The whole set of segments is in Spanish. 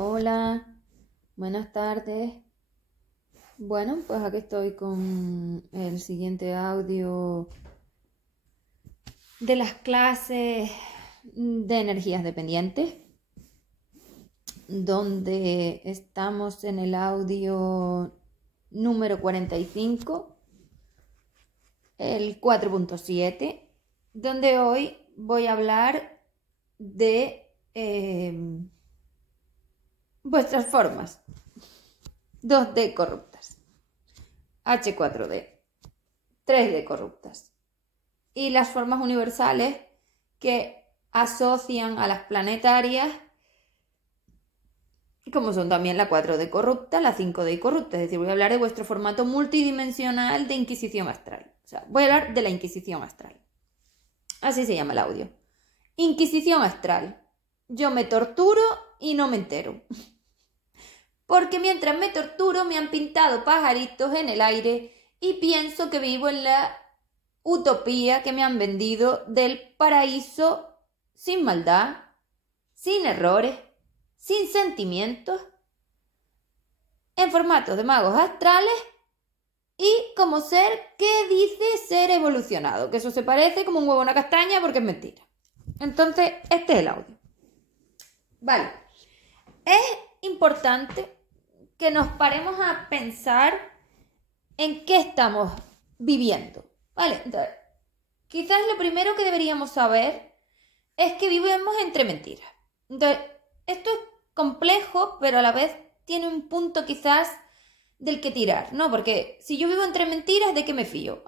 Hola, buenas tardes. Bueno, pues aquí estoy con el siguiente audio de las clases de energías dependientes, donde estamos en el audio número 45, el 4.7, donde hoy voy a hablar de vuestras formas 2D corruptas, H4D, 3D corruptas y las formas universales que asocian a las planetarias, como son también la 4D corrupta, la 5D corrupta. Es decir, voy a hablar de vuestro formato multidimensional de Inquisición astral. O sea, voy a hablar de la Inquisición astral. Así se llama el audio. Inquisición astral. Yo me torturo y no me entero. Porque mientras me torturo me han pintado pajaritos en el aire y pienso que vivo en la utopía que me han vendido del paraíso sin maldad, sin errores, sin sentimientos, en formato de magos astrales y como ser que dice ser evolucionado, que eso se parece como un huevo a una castaña porque es mentira. Entonces, este es el audio. Vale, es importante que nos paremos a pensar en qué estamos viviendo. Vale, entonces, quizás lo primero que deberíamos saber es que vivimos entre mentiras. Entonces, esto es complejo, pero a la vez tiene un punto quizás del que tirar, ¿no? Porque si yo vivo entre mentiras, ¿de qué me fío?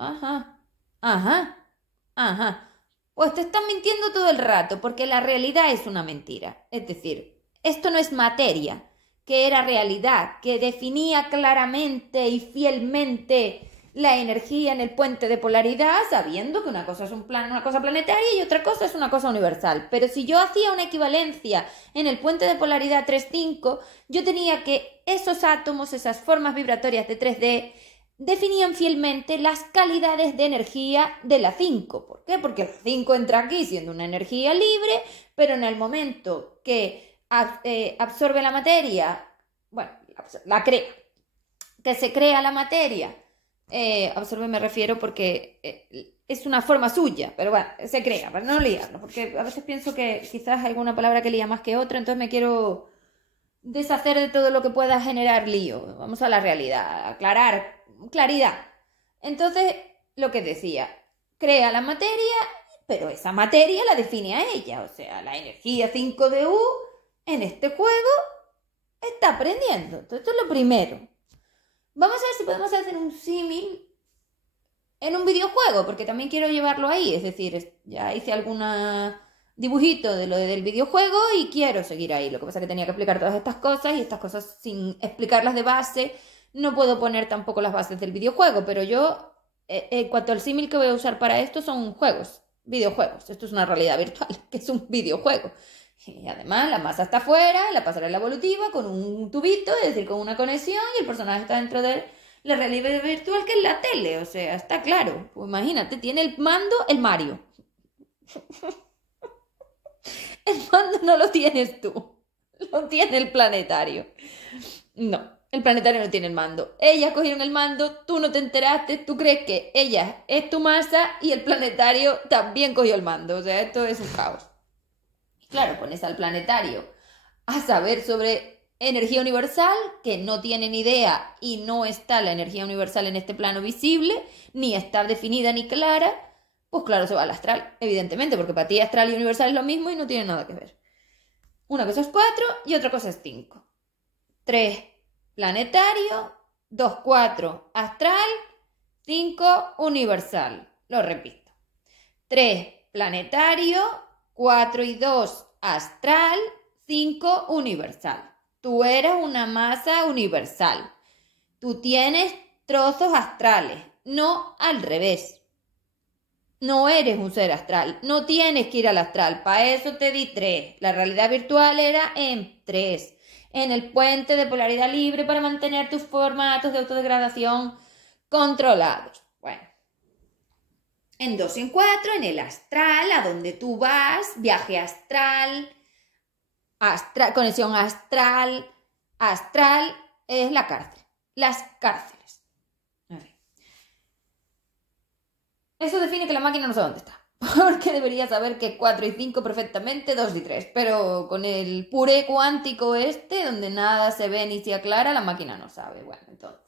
Pues te están mintiendo todo el rato, porque la realidad es una mentira. Es decir, esto no es materia, que era realidad, que definía claramente y fielmente la energía en el puente de polaridad, sabiendo que una cosa es una cosa planetaria y otra cosa es una cosa universal. Pero si yo hacía una equivalencia en el puente de polaridad 3,5, yo tenía que esos átomos, esas formas vibratorias de 3D, definían fielmente las calidades de energía de la 5. ¿Por qué? Porque la 5 entra aquí siendo una energía libre, pero en el momento que absorbe la materia, bueno, la crea, que se crea la materia, absorbe me refiero porque es una forma suya, pero bueno, se crea, para no liarlo, porque a veces pienso que quizás hay alguna palabra que lía más que otra, entonces me quiero deshacer de todo lo que pueda generar lío. Vamos a la realidad, aclarar, claridad. Entonces, lo que decía, crea la materia, pero esa materia la define a ella, o sea, la energía 5DU en este juego está aprendiendo. Entonces, esto es lo primero. Vamos a ver si podemos hacer un símil en un videojuego, porque también quiero llevarlo ahí. Es decir, ya hice alguna dibujito de lo del videojuego y quiero seguir ahí. Lo que pasa es que tenía que explicar todas estas cosas y estas cosas sin explicarlas de base no puedo poner tampoco las bases del videojuego, pero yo, en cuanto al símil que voy a usar para esto son juegos, videojuegos. Esto es una realidad virtual, que es un videojuego. Y además la masa está afuera, la pasarela evolutiva con un tubito, es decir, con una conexión y el personaje está dentro de la realidad virtual que es la tele, o sea, está claro. Pues imagínate, tiene el mando el Mario. El mando no lo tienes tú, lo tiene el planetario. No, el planetario no tiene el mando. Ellas cogieron el mando, tú no te enteraste, tú crees que ella es tu masa y el planetario también cogió el mando. O sea, esto es un caos. Claro, pones al planetario a saber sobre energía universal, que no tiene ni idea y no está la energía universal en este plano visible, ni está definida ni clara, pues claro, se va al astral, evidentemente, porque para ti astral y universal es lo mismo y no tiene nada que ver. Una cosa es 4 y otra cosa es 5. 3 planetario, 2, 4 astral, 5 universal. Lo repito. 3 planetario, 4 y 2 astral, 5 universal. Tú eres una masa universal. Tú tienes trozos astrales, no al revés. No eres un ser astral, no tienes que ir al astral, para eso te di 3. La realidad virtual era en 3, en el puente de polaridad libre para mantener tus formatos de autodegradación controlados. Bueno, en 2 y en 4, en el astral, a donde tú vas, viaje astral, conexión astral. Astral es la cárcel. Las cárceles. A ver. Eso define que la máquina no sabe dónde está. Porque debería saber que 4 y 5 perfectamente, 2 y 3. Pero con el puré cuántico donde nada se ve ni se aclara, la máquina no sabe. Bueno, entonces,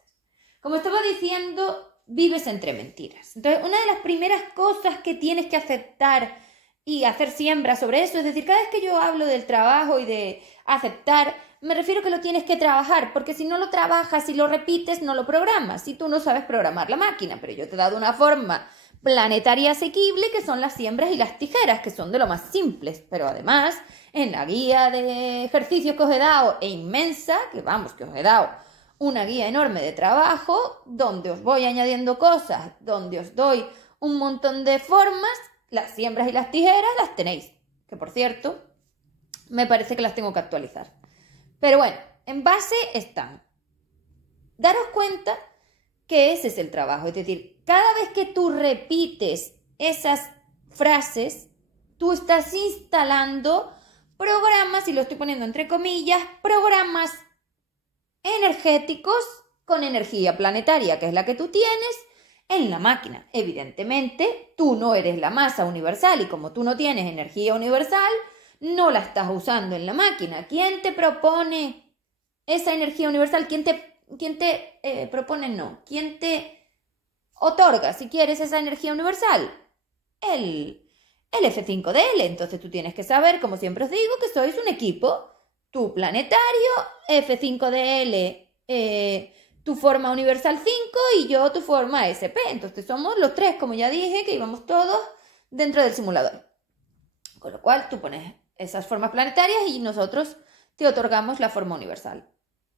como estaba diciendo, vives entre mentiras. Entonces, una de las primeras cosas que tienes que aceptar y hacer siembra sobre eso, es decir, cada vez que yo hablo del trabajo y de aceptar, me refiero que lo tienes que trabajar, porque si no lo trabajas y lo repites, no lo programas. Si tú no sabes programar la máquina, pero yo te he dado una forma planetaria asequible, que son las siembras y las tijeras, que son de lo más simples, pero además en la guía de ejercicios que os he dado, e inmensa, que os he dado una guía enorme de trabajo, donde os voy añadiendo cosas, donde os doy un montón de formas, las siembras y las tijeras las tenéis, que por cierto, me parece que las tengo que actualizar. Pero bueno, en base están. Daros cuenta que ese es el trabajo, es decir, cada vez que tú repites esas frases, tú estás instalando programas, y lo estoy poniendo entre comillas, programas energéticos con energía planetaria, que es la que tú tienes en la máquina. Evidentemente, tú no eres la masa universal, y como tú no tienes energía universal, no la estás usando en la máquina. ¿Quién te propone esa energía universal? ¿Quién te propone? No. ¿Quién te otorga, si quieres, esa energía universal? El F5DL. Entonces tú tienes que saber, como siempre os digo, que sois un equipo. Tu planetario, F5DL, tu forma universal 5 y yo tu forma SP. Entonces somos los tres, como ya dije, que íbamos todos dentro del simulador. Con lo cual tú pones esas formas planetarias y nosotros te otorgamos la forma universal.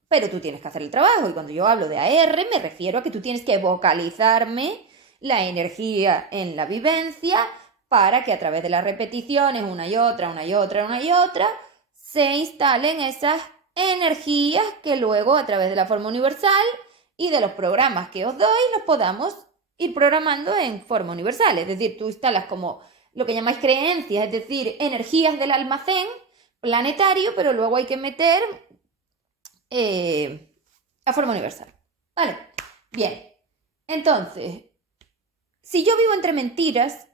Pero tú tienes que hacer el trabajo, y cuando yo hablo de AR me refiero a que tú tienes que vocalizarme la energía en la vivencia para que a través de las repeticiones una y otra, se instalen esas energías que luego a través de la forma universal y de los programas que os doy los podamos ir programando en forma universal. Es decir, tú instalas como lo que llamáis creencias, es decir, energías del almacén planetario, pero luego hay que meter a forma universal. ¿Vale? Bien. Entonces, si yo vivo entre mentiras,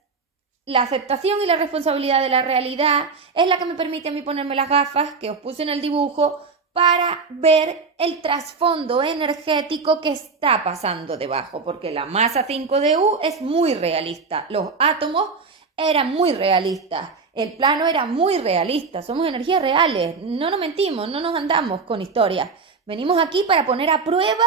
la aceptación y la responsabilidad de la realidad es la que me permite a mí ponerme las gafas que os puse en el dibujo para ver el trasfondo energético que está pasando debajo, porque la masa 5DU es muy realista, los átomos eran muy realistas, el plano era muy realista, somos energías reales, no nos mentimos, no nos andamos con historias. Venimos aquí para poner a prueba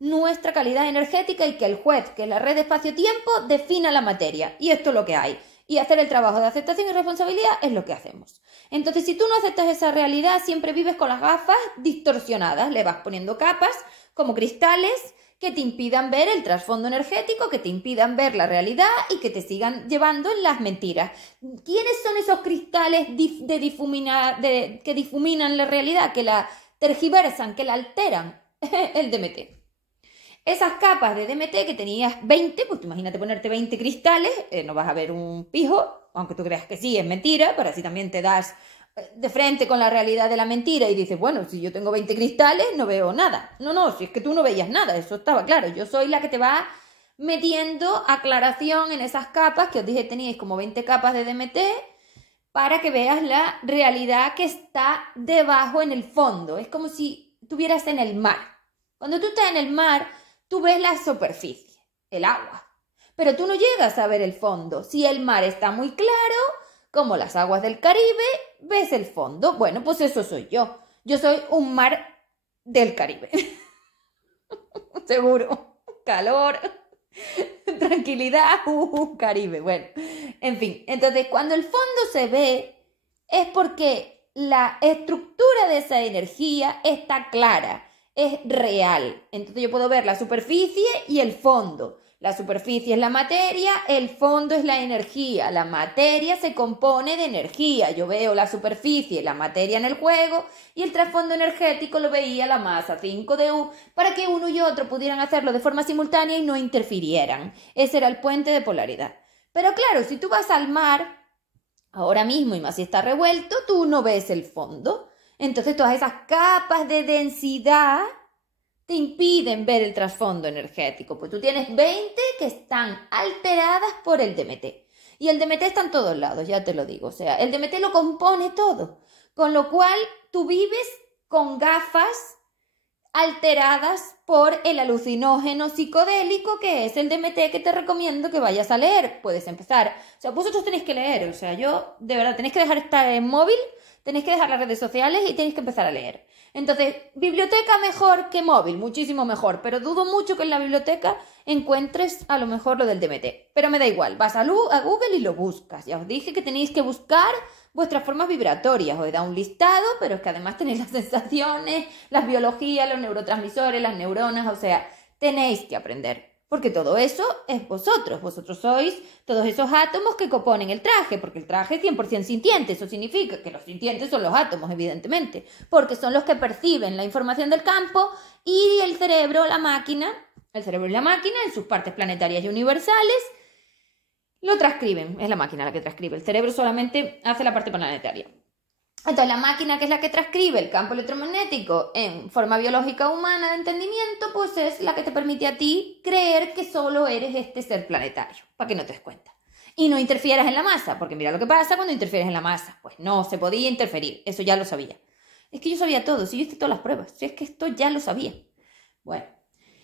nuestra calidad energética y que el juez, que es la red de espacio-tiempo, defina la materia. Y esto es lo que hay. Y hacer el trabajo de aceptación y responsabilidad es lo que hacemos. Entonces, si tú no aceptas esa realidad, siempre vives con las gafas distorsionadas. Le vas poniendo capas como cristales que te impidan ver el trasfondo energético, que te impidan ver la realidad y que te sigan llevando en las mentiras. ¿Quiénes son esos cristales que difuminan la realidad, que la tergiversan, que la alteran? El DMT. Esas capas de DMT que tenías 20, pues imagínate ponerte 20 cristales, no vas a ver un pijo, aunque tú creas que sí, es mentira, pero así también te das de frente con la realidad de la mentira y dices, bueno, si yo tengo 20 cristales no veo nada. No, si es que tú no veías nada, eso estaba claro. Yo soy la que te va metiendo aclaración en esas capas, que os dije teníais como 20 capas de DMT, para que veas la realidad que está debajo en el fondo. Es como si estuvieras en el mar. Cuando tú estás en el mar, tú ves la superficie, el agua, pero tú no llegas a ver el fondo. Si el mar está muy claro, como las aguas del Caribe, ves el fondo. Bueno, pues eso soy yo. Yo soy un mar del Caribe. Seguro. Calor, tranquilidad, Caribe. Bueno, en fin. Entonces, cuando el fondo se ve, es porque la estructura de esa energía está clara. Es real. Entonces yo puedo ver la superficie y el fondo. La superficie es la materia, el fondo es la energía. La materia se compone de energía. Yo veo la superficie, la materia en el juego, y el trasfondo energético lo veía la masa 5DU para que uno y otro pudieran hacerlo de forma simultánea y no interfirieran. Ese era el puente de polaridad. Pero claro, si tú vas al mar ahora mismo y más si está revuelto, tú no ves el fondo. Entonces todas esas capas de densidad te impiden ver el trasfondo energético. Pues tú tienes 20 que están alteradas por el DMT. Y el DMT está en todos lados, ya te lo digo. O sea, el DMT lo compone todo. Con lo cual tú vives con gafas alteradas por el alucinógeno psicodélico que es el DMT, que te recomiendo que vayas a leer. Puedes empezar. O sea, vosotros tenéis que leer. O sea, yo, de verdad, tenéis que dejar estar en móvil, tenéis que dejar las redes sociales y tenéis que empezar a leer. Entonces, biblioteca mejor que móvil, muchísimo mejor, pero dudo mucho que en la biblioteca encuentres a lo mejor lo del DMT. Pero me da igual, vas a Google y lo buscas. Ya os dije que tenéis que buscar vuestras formas vibratorias. Os he dado un listado, pero es que además tenéis las sensaciones, las biologías, los neurotransmisores, las neuronas, o sea, tenéis que aprender. Porque todo eso es vosotros. Vosotros sois todos esos átomos que componen el traje, porque el traje es 100% sintiente. Eso significa que los sintientes son los átomos, evidentemente, porque son los que perciben la información del campo y el cerebro y la máquina en sus partes planetarias y universales lo transcriben. Es la máquina la que transcribe. El cerebro solamente hace la parte planetaria. Entonces la máquina, que es la que transcribe el campo electromagnético en forma biológica humana de entendimiento, pues es la que te permite a ti creer que solo eres este ser planetario, para que no te des cuenta. Y no interfieras en la masa, porque mira lo que pasa cuando interfieres en la masa. Pues no se podía interferir, eso ya lo sabía. Es que yo sabía todo, si yo hice todas las pruebas, si es que esto ya lo sabía. Bueno,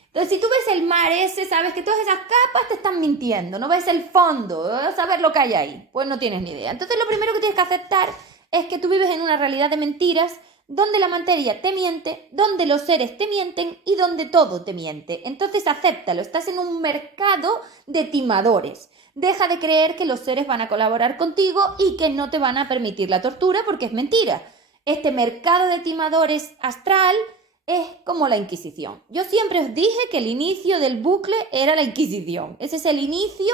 entonces si tú ves el mar ese, sabes que todas esas capas te están mintiendo, no ves el fondo, saber lo que hay ahí, pues no tienes ni idea. Entonces lo primero que tienes que aceptar es que tú vives en una realidad de mentiras donde la materia te miente, donde los seres te mienten y donde todo te miente. Entonces acéptalo, estás en un mercado de timadores. Deja de creer que los seres van a colaborar contigo y que no te van a permitir la tortura porque es mentira. Este mercado de timadores astral es como la Inquisición. Yo siempre os dije que el inicio del bucle era la Inquisición. Ese es el inicio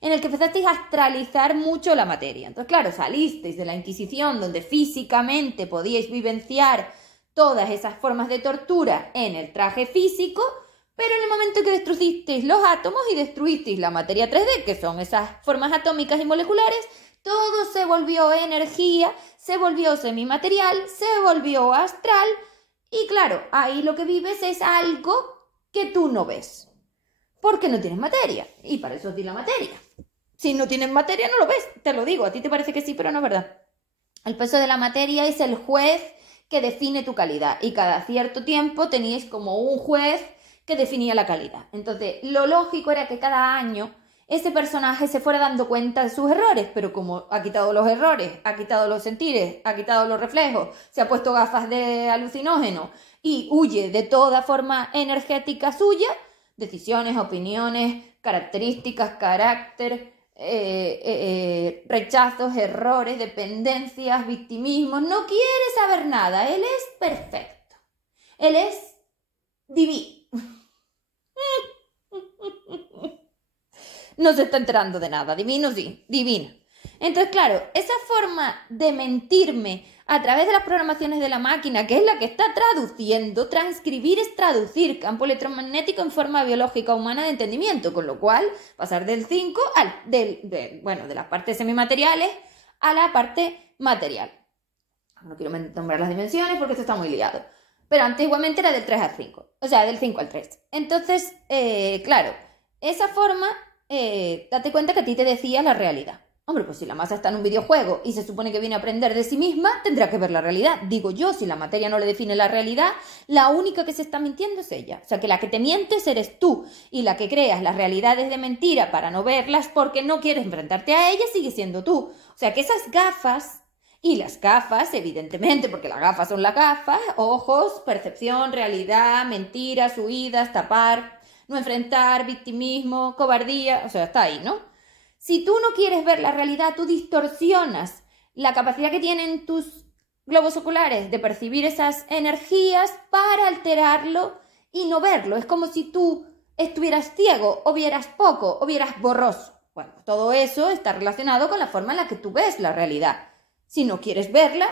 en el que empezasteis a astralizar mucho la materia. Entonces, claro, salisteis de la Inquisición, donde físicamente podíais vivenciar todas esas formas de tortura en el traje físico, pero en el momento que destruisteis los átomos y destruisteis la materia 3D, que son esas formas atómicas y moleculares, todo se volvió energía, se volvió semimaterial, se volvió astral, y claro, ahí lo que vives es algo que tú no ves, porque no tienes materia, y para eso os di la materia. Si no tienes materia, no lo ves, te lo digo, a ti te parece que sí, pero no es verdad. El peso de la materia es el juez que define tu calidad, y cada cierto tiempo teníais como un juez que definía la calidad. Entonces, lo lógico era que cada año ese personaje se fuera dando cuenta de sus errores, pero como ha quitado los errores, ha quitado los sentires, ha quitado los reflejos, se ha puesto gafas de alucinógeno y huye de toda forma energética suya, decisiones, opiniones, características, carácter, rechazos, errores, dependencias, victimismo, no quiere saber nada, él es perfecto, él es divino. No se está enterando de nada, divino sí, divino. Entonces, claro, esa forma de mentirme a través de las programaciones de la máquina, que es la que está traduciendo, transcribir es traducir campo electromagnético en forma biológica humana de entendimiento, con lo cual pasar del 5 de las partes semimateriales a la parte material. No quiero nombrar las dimensiones porque esto está muy liado, pero antiguamente era del 3 al 5, o sea, del 5 al 3. Entonces, claro, esa forma, date cuenta que a ti te decía la realidad. Hombre, pues si la masa está en un videojuego y se supone que viene a aprender de sí misma, tendrá que ver la realidad. Digo yo, si la materia no le define la realidad, la única que se está mintiendo es ella. O sea, que la que te mientes eres tú, y la que creas las realidades de mentira para no verlas porque no quieres enfrentarte a ellas sigue siendo tú. O sea, que esas gafas, y las gafas, evidentemente, porque las gafas son las gafas, ojos, percepción, realidad, mentiras, huidas, tapar, no enfrentar, victimismo, cobardía, o sea, está ahí, ¿no? Si tú no quieres ver la realidad, tú distorsionas la capacidad que tienen tus globos oculares de percibir esas energías para alterarlo y no verlo. Es como si tú estuvieras ciego, o vieras poco, o vieras borroso. Bueno, todo eso está relacionado con la forma en la que tú ves la realidad. Si no quieres verla,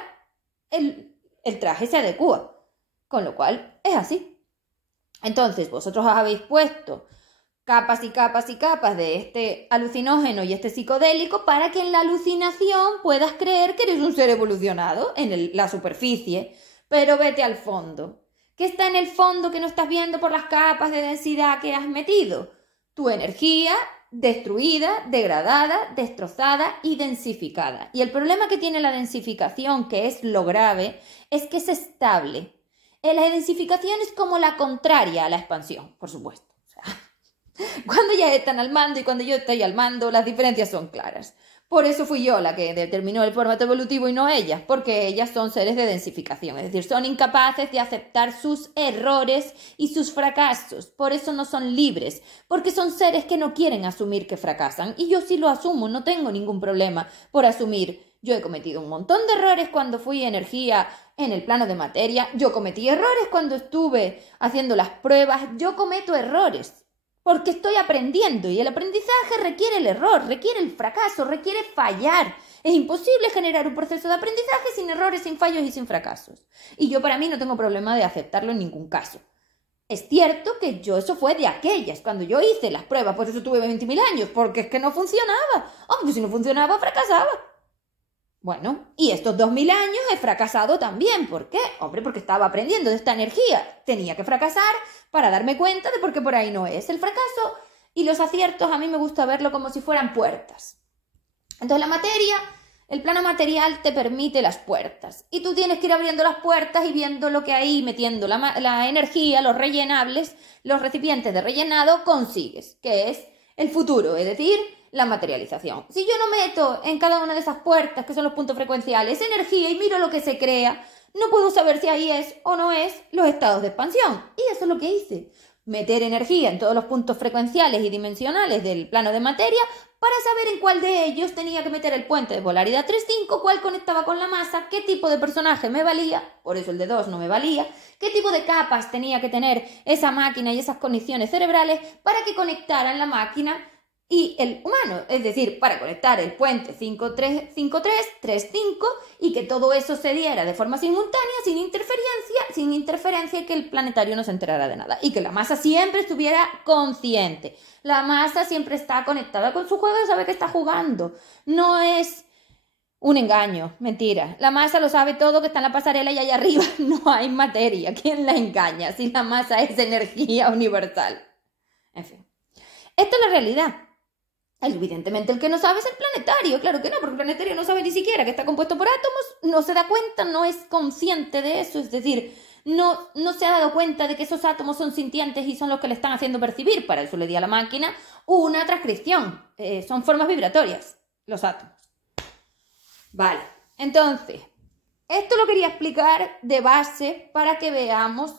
el traje se adecúa. Con lo cual, es así. Entonces, vosotros os habéis puesto capas y capas y capas de este alucinógeno y este psicodélico para que en la alucinación puedas creer que eres un ser evolucionado en la superficie. pero vete al fondo. ¿Qué está en el fondo que no estás viendo por las capas de densidad que has metido? Tu energía destruida, degradada, destrozada y densificada. Y el problema que tiene la densificación, que es lo grave, es que es estable. La densificación es como la contraria a la expansión, por supuesto. O sea, cuando ellas están al mando y cuando yo estoy al mando, las diferencias son claras. Por eso fui yo la que determinó el formato evolutivo y no ellas, porque ellas son seres de densificación, es decir, son incapaces de aceptar sus errores y sus fracasos, por eso no son libres, porque son seres que no quieren asumir que fracasan, y yo sí lo asumo, no tengo ningún problema por asumir. Yo he cometido un montón de errores cuando fui energía en el plano de materia, yo cometí errores cuando estuve haciendo las pruebas, yo cometo errores. Porque estoy aprendiendo y el aprendizaje requiere el error, requiere el fracaso, requiere fallar. Es imposible generar un proceso de aprendizaje sin errores, sin fallos y sin fracasos. Y yo para mí no tengo problema de aceptarlo en ningún caso. Es cierto que eso fue de aquellas, cuando yo hice las pruebas, por eso tuve 20.000 años, porque es que no funcionaba. Hombre, si no funcionaba, fracasaba. Bueno, y estos 2.000 años he fracasado también. ¿Por qué? Hombre, porque estaba aprendiendo de esta energía. Tenía que fracasar para darme cuenta de por qué por ahí no es. El fracaso y los aciertos a mí me gusta verlo como si fueran puertas. Entonces la materia, el plano material te permite las puertas. Y tú tienes que ir abriendo las puertas y viendo lo que ahí, metiendo la energía, los rellenables, los recipientes de rellenado, consigues, que es el futuro, es decir, la materialización. Si yo no meto en cada una de esas puertas, que son los puntos frecuenciales, energía y miro lo que se crea, no puedo saber si ahí es o no es los estados de expansión. Y eso es lo que hice. Meter energía en todos los puntos frecuenciales y dimensionales del plano de materia para saber en cuál de ellos tenía que meter el puente de polaridad 3,5, cuál conectaba con la masa, qué tipo de personaje me valía, por eso el de 2 no me valía, qué tipo de capas tenía que tener esa máquina y esas conexiones cerebrales para que conectaran la máquina y el humano, es decir, para conectar el puente 5,3,5,3,3,5 y que todo eso se diera de forma simultánea, sin interferencia y que el planetario no se enterara de nada y que la masa siempre estuviera consciente. La masa siempre está conectada con su juego y sabe que está jugando. No es un engaño, mentira. La masa lo sabe todo, que está en la pasarela y allá arriba no hay materia. ¿Quién la engaña si la masa es energía universal? En fin, esta es la realidad. Evidentemente el que no sabe es el planetario, claro que no, porque el planetario no sabe ni siquiera que está compuesto por átomos, no se da cuenta, no es consciente de eso, es decir, no se ha dado cuenta de que esos átomos son sintientes y son los que le están haciendo percibir, para eso le di a la máquina una transcripción, son formas vibratorias, los átomos. Vale, entonces, esto lo quería explicar de base para que veamos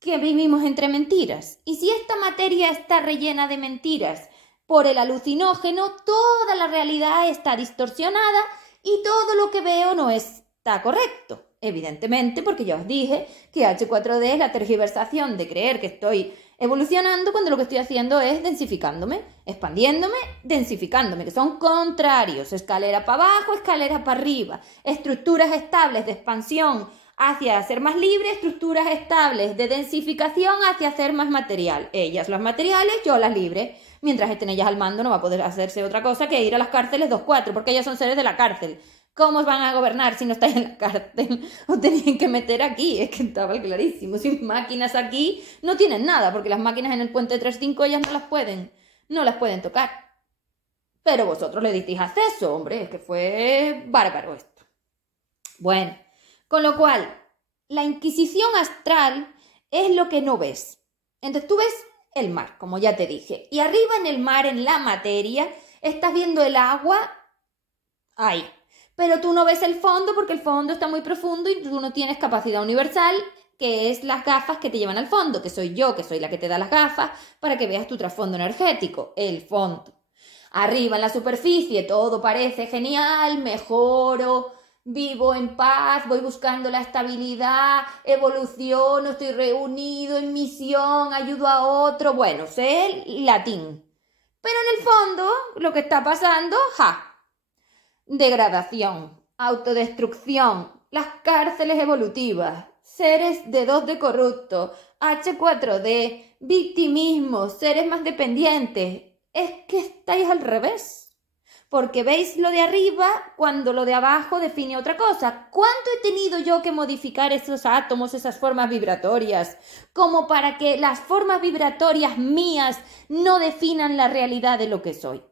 que vivimos entre mentiras, y si esta materia está rellena de mentiras, por el alucinógeno, toda la realidad está distorsionada y todo lo que veo no está correcto. Evidentemente, porque ya os dije que H4D es la tergiversación de creer que estoy evolucionando cuando lo que estoy haciendo es densificándome, expandiéndome, densificándome, que son contrarios. Escalera para abajo, escalera para arriba. Estructuras estables de expansión hacia ser más libre, estructuras estables de densificación hacia ser más material. Ellas las materiales, yo las libres. Mientras estén ellas al mando no va a poder hacerse otra cosa que ir a las cárceles 2-4, porque ellas son seres de la cárcel. ¿Cómo os van a gobernar si no estáis en la cárcel? Os tenían que meter aquí, es que estaba clarísimo. Sin máquinas aquí no tienen nada, porque las máquinas en el puente 3,5 ellas no las pueden tocar. Pero vosotros le disteis acceso, hombre, es que fue bárbaro esto. Bueno, con lo cual, la inquisición astral es lo que no ves. Entonces tú ves el mar, como ya te dije. Y arriba en el mar, en la materia, estás viendo el agua ahí. Pero tú no ves el fondo porque el fondo está muy profundo y tú no tienes capacidad universal, que es las gafas que te llevan al fondo, que soy yo, que soy la que te da las gafas, para que veas tu trasfondo energético, el fondo. Arriba en la superficie todo parece genial, mejoro, vivo en paz, voy buscando la estabilidad, evoluciono, estoy reunido en misión, ayudo a otro, bueno, sé el latín. Pero en el fondo, lo que está pasando, degradación, autodestrucción, las cárceles evolutivas, seres de 2D corruptos, H4D, victimismo, seres más dependientes. Es que estáis al revés. porque veis lo de arriba cuando lo de abajo define otra cosa. ¿Cuánto he tenido yo que modificar esos átomos, esas formas vibratorias, como para que las formas vibratorias mías no definan la realidad de lo que soy?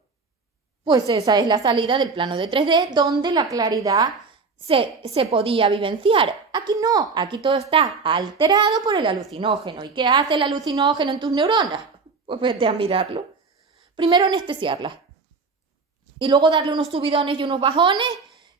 Pues esa es la salida del plano de 3D, donde la claridad se podía vivenciar. Aquí no, aquí todo está alterado por el alucinógeno. ¿Y qué hace el alucinógeno en tus neuronas? Pues vete a mirarlo. Primero anestesiarlas y luego darle unos subidones y unos bajones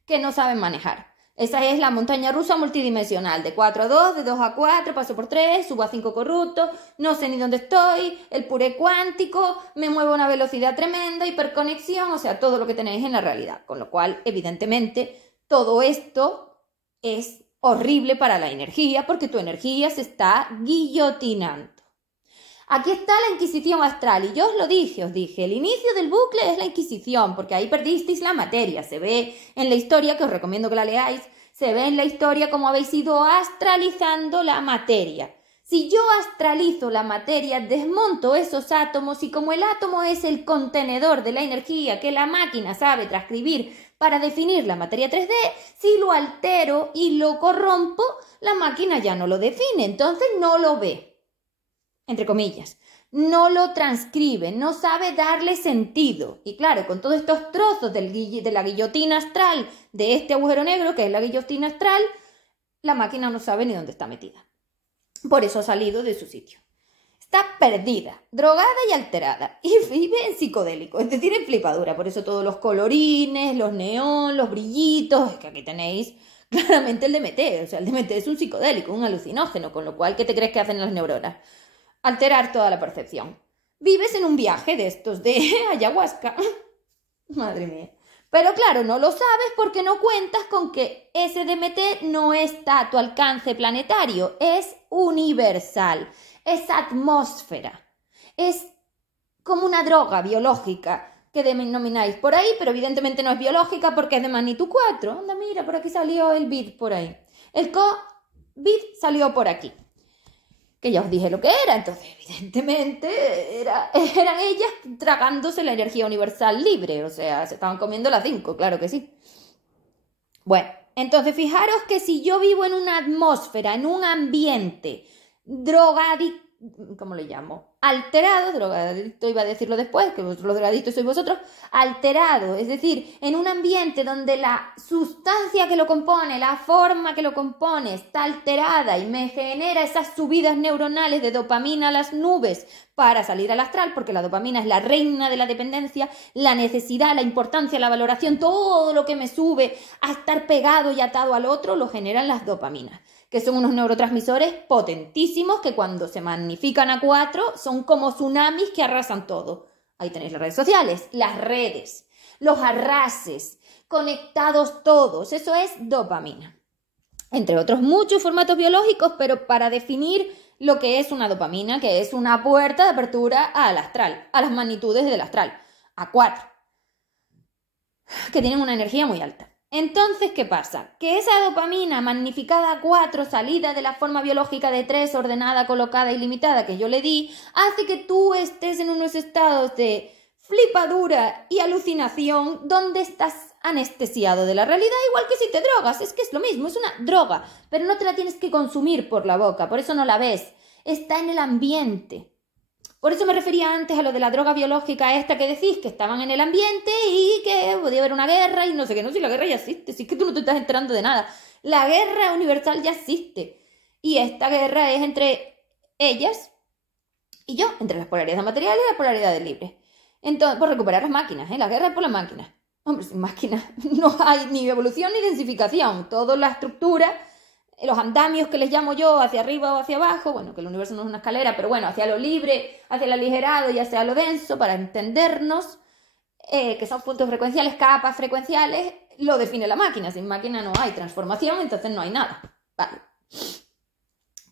que no saben manejar. Esa es la montaña rusa multidimensional, de 4 a 2, de 2 a 4, paso por 3, subo a 5 corruptos, no sé ni dónde estoy, el puré cuántico, me muevo a una velocidad tremenda, hiperconexión, o sea, todo lo que tenéis en la realidad. Con lo cual, evidentemente, todo esto es horrible para la energía porque tu energía se está guillotinando. Aquí está la Inquisición astral y yo os dije, el inicio del bucle es la Inquisición, porque ahí perdisteis la materia, se ve en la historia, que os recomiendo que la leáis, se ve en la historia cómo habéis ido astralizando la materia. Si yo astralizo la materia, desmonto esos átomos y como el átomo es el contenedor de la energía que la máquina sabe transcribir para definir la materia 3D, si lo altero y lo corrompo, la máquina ya no lo define, entonces no lo ve. Entre comillas, no lo transcribe, no sabe darle sentido. Y claro, con todos estos trozos de la guillotina astral, de este agujero negro, que es la guillotina astral, la máquina no sabe ni dónde está metida. Por eso ha salido de su sitio. Está perdida, drogada y alterada, y vive en psicodélico, es decir, en flipadura. Por eso todos los colorines, los neón, los brillitos, es que aquí tenéis claramente el DMT. O sea, el DMT es un psicodélico, un alucinógeno, con lo cual, ¿qué te crees que hacen las neuronas? Alterar toda la percepción. Vives en un viaje de estos de ayahuasca. Madre mía. Pero claro, no lo sabes porque no cuentas con que ese DMT no está a tu alcance planetario, es universal, es atmósfera, es como una droga biológica que denomináis por ahí, pero evidentemente no es biológica porque es de magnitud 4. Anda, mira, por aquí salió el bit por ahí. El COVID salió por aquí. Que ya os dije lo que era, entonces evidentemente eran ellas tragándose la energía universal libre, o sea, se estaban comiendo las 5, claro que sí. Bueno, entonces fijaros que si yo vivo en una atmósfera, en un ambiente drogadicto, ¿cómo le llamo? Alterado, drogadicto iba a decirlo después, que los drogadictos sois vosotros, alterado, es decir, en un ambiente donde la sustancia que lo compone, la forma que lo compone está alterada y me genera esas subidas neuronales de dopamina a las nubes para salir al astral, porque la dopamina es la reina de la dependencia, la necesidad, la importancia, la valoración, todo lo que me sube a estar pegado y atado al otro lo generan las dopaminas, que son unos neurotransmisores potentísimos que cuando se magnifican a 4 son como tsunamis que arrasan todo. Ahí tenéis las redes sociales, las redes, los arrases, conectados todos, eso es dopamina. Entre otros muchos formatos biológicos, pero para definir lo que es una dopamina, que es una puerta de apertura al astral, a las magnitudes del astral, a 4, que tienen una energía muy alta. Entonces, ¿qué pasa? Que esa dopamina magnificada a 4, salida de la forma biológica de 3, ordenada, colocada y limitada que yo le di, hace que tú estés en unos estados de flipadura y alucinación donde estás anestesiado de la realidad, igual que si te drogas. Es que es lo mismo, es una droga, pero no te la tienes que consumir por la boca, por eso no la ves. Está en el ambiente. Por eso me refería antes a lo de la droga biológica esta que decís, que estaban en el ambiente y que podía haber una guerra y no sé qué, no, si la guerra ya existe, si es que tú no te estás enterando de nada. La guerra universal ya existe y esta guerra es entre ellas y yo, entre las polaridades materiales y las polaridades libres. Entonces, por recuperar las máquinas, la guerra es por las máquinas. Hombre, sin máquinas no hay ni evolución ni densificación, toda la estructura, los andamios que les llamo yo, hacia arriba o hacia abajo, bueno, que el universo no es una escalera, pero bueno, hacia lo libre, hacia el aligerado y hacia lo denso, para entendernos, que son puntos frecuenciales, capas frecuenciales, lo define la máquina. Sin máquina no hay transformación, entonces no hay nada. Vale.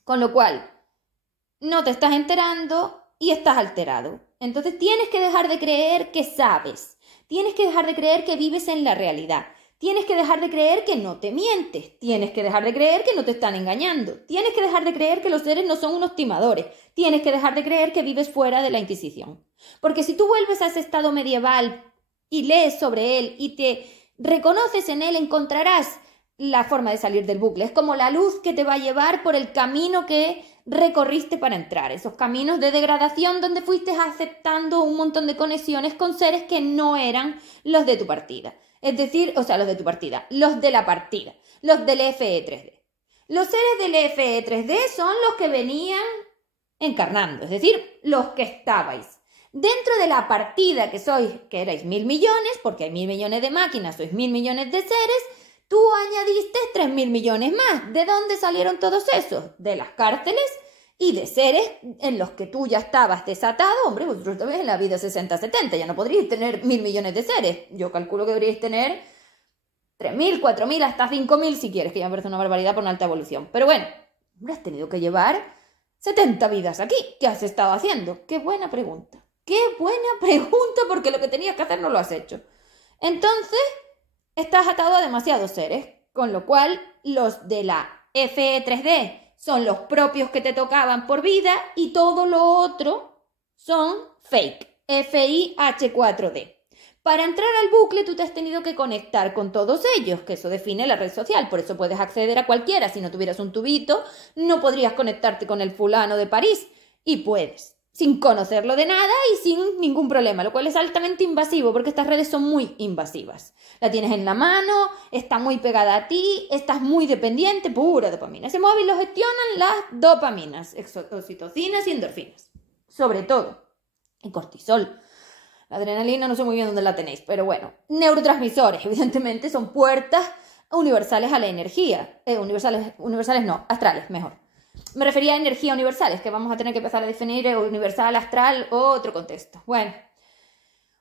Con lo cual, no te estás enterando y estás alterado. Entonces tienes que dejar de creer que sabes. Tienes que dejar de creer que vives en la realidad. Tienes que dejar de creer que no te mientes. Tienes que dejar de creer que no te están engañando. Tienes que dejar de creer que los seres no son unos timadores. Tienes que dejar de creer que vives fuera de la Inquisición. Porque si tú vuelves a ese estado medieval y lees sobre él y te reconoces en él, encontrarás la forma de salir del bucle. Es como la luz que te va a llevar por el camino que recorriste para entrar. Esos caminos de degradación donde fuiste aceptando un montón de conexiones con seres que no eran los de tu partida. Es decir, los de tu partida, los de la partida, los del FE3D. Los seres del FE3D son los que venían encarnando, es decir, los que estabais. Dentro de la partida que erais 1.000 millones, porque hay 1.000 millones de máquinas, sois 1.000 millones de seres, tú añadiste 3.000 millones más. ¿De dónde salieron todos esos? De las cárceles y de seres en los que tú ya estabas desatado. Hombre, vosotros estabais en la vida 60-70, ya no podríais tener 1.000 millones de seres. Yo calculo que deberíais tener 3.000, 4.000, hasta 5.000 si quieres, que ya me parece una barbaridad por una alta evolución. Pero bueno, hombre, has tenido que llevar 70 vidas aquí. ¿Qué has estado haciendo? Qué buena pregunta. Qué buena pregunta, porque lo que tenías que hacer no lo has hecho. Entonces, estás atado a demasiados seres, con lo cual los de la FE3D son los propios que te tocaban por vida y todo lo otro son fake, FIH4D. Para entrar al bucle tú te has tenido que conectar con todos ellos, que eso define la red social, por eso puedes acceder a cualquiera. Si no tuvieras un tubito, no podrías conectarte con el fulano de París, y puedes, sin conocerlo de nada y sin ningún problema, lo cual es altamente invasivo porque estas redes son muy invasivas. La tienes en la mano, está muy pegada a ti, estás muy dependiente, pura dopamina. Ese móvil lo gestionan las dopaminas, oxitocinas y endorfinas, sobre todo, y cortisol. La adrenalina no sé muy bien dónde la tenéis, pero bueno, neurotransmisores, evidentemente son puertas universales a la energía. Universales no, astrales, mejor. Me refería a energía universales, que vamos a tener que empezar a definir universal, astral o otro contexto. Bueno,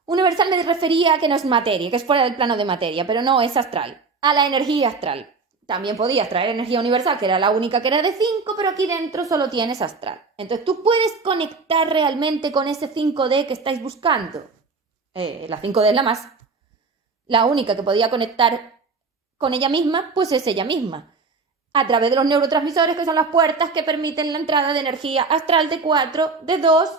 universal me refería a que no es materia, que es fuera del plano de materia, pero no es astral, a la energía astral. También podías traer energía universal, que era la única que era de 5, pero aquí dentro solo tienes astral. Entonces tú puedes conectar realmente con ese 5D que estáis buscando. La 5D es la más. La única que podía conectar con ella misma, pues es ella misma. A través de los neurotransmisores, que son las puertas que permiten la entrada de energía astral de 4, de 2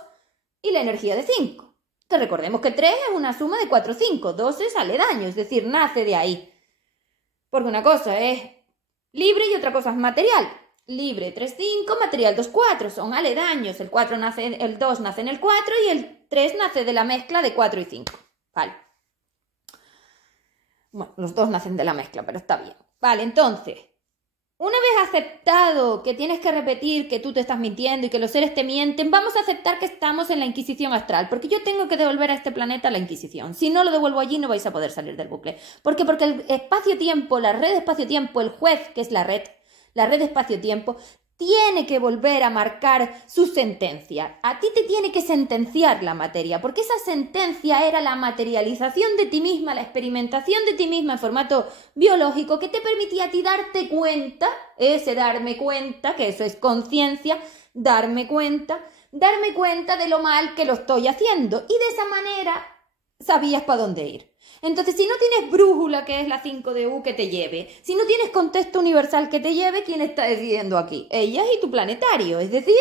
y la energía de 5. Que recordemos que 3 es una suma de 4, 5. 2 es aledaño, es decir, nace de ahí. Porque una cosa es libre y otra cosa es material. Libre 3, 5, material 2, 4. Son aledaños. El 2 nace en el 4 y el 3 nace de la mezcla de 4 y 5. Vale. Bueno, los dos nacen de la mezcla, pero está bien. Vale, entonces, una vez aceptado que tienes que repetir que tú te estás mintiendo y que los seres te mienten, vamos a aceptar que estamos en la Inquisición astral, porque yo tengo que devolver a este planeta la Inquisición. Si no lo devuelvo allí, no vais a poder salir del bucle. ¿Por qué? Porque el espacio-tiempo, la red espacio-tiempo, el juez, que es la red espacio-tiempo, tiene que volver a marcar su sentencia. A ti te tiene que sentenciar la materia, porque esa sentencia era la materialización de ti misma, la experimentación de ti misma en formato biológico que te permitía a ti darte cuenta, ese darme cuenta, que eso es conciencia, darme cuenta de lo mal que lo estoy haciendo, y de esa manera sabías para dónde ir. Entonces, si no tienes brújula, que es la 5DU, que te lleve, si no tienes contexto universal que te lleve, ¿quién está decidiendo aquí? Ellas y tu planetario, es decir,